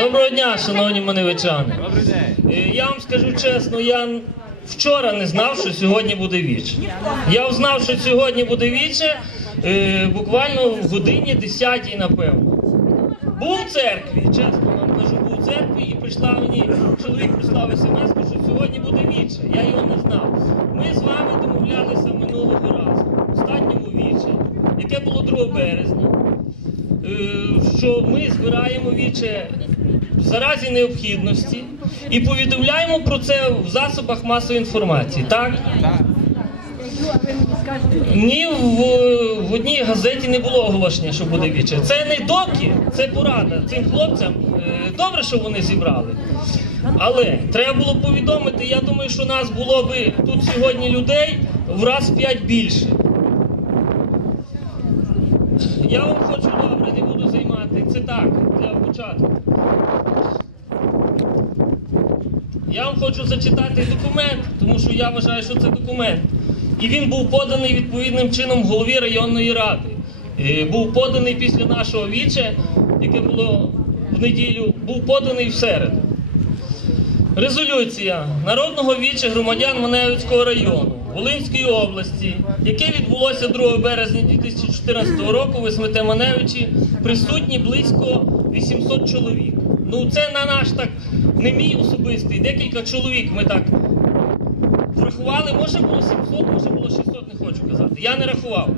Доброго дня, шановні маневичани. Добрий день. Е, Я вам скажу чесно, я вчора не знав, що сьогодні буде віче. Я узнав, що сьогодні буде віче буквально в годині 10 напевно. Був в церкві, чесно вам кажу, був в церкві і прийшла мені, чоловік прислав смс, що сьогодні буде віче. Я його не знав. Ми з вами домовлялися минулого разу, в останньому віче, яке було 2 березня, е, що ми збираємо віче заразі необхідності і повідомляємо про це в засобах масової інформації. Так? Ні, в, в одній газеті не було оголошення, що буде віче. Це не доки, це порада цим хлопцям. Е, Добре, що вони зібрали. Але треба було повідомити. Я думаю, що нас було би тут сьогодні людей в раз п'ять більше. Я вам хочу добре, не буду займати. Це так, для початку. Я вам хочу зачитати документ, тому що я вважаю, що це документ. І він був поданий відповідним чином голові районної ради. Е, Був поданий після нашого віче, яке було в неділю, був поданий в середу. Резолюція Народного віча громадян Маневицького району Волинської області, яке відбулося 2 березня 2014 року в СМТ Маневичі, присутні близько 800 чоловік. Ну це на наш так, не мій особистий, декілька чоловік ми так врахували, може було 700, може було 600, не хочу казати. Я не рахував.